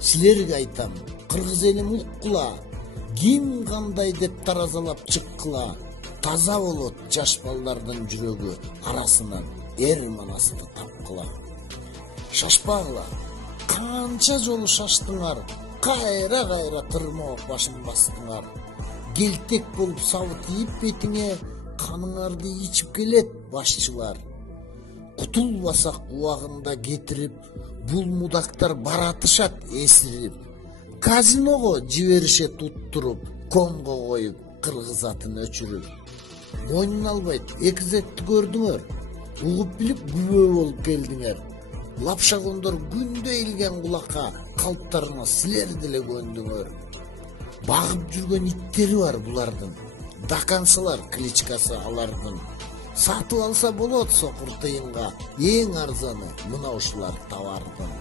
Силерге айтам, кыргыз элим уккула, ким кандай деп таразалап чыккыла, таза болот жаш балдардын жүрөгү арасынан эр манасты тапкыла. Шашпагыла, канча жолу шаштыңар, кайра тырмоок башын бастыңар. Келтек болуп сабыт ийип бетиңе, каныңарды ичип келет башчылар. Кутулбасак убагында кетирип, бул мудактар баратышат эсирип. Казиного жиберишет уттуруп, конго коюп, кыргыз атын өчүрүп. Мойнун албайт, экизетти көрдүңөр, угуп билип күбө болуп келдиңер. Лапшагондор күндө илген кулакка, калптарына силер деле көндүңөр. Багып жүргөн иттери бар булардын, дакансылар кличкасы алардын. Сатып алса болот сокур тыйынга, эң арзаны мына ушулар товардын.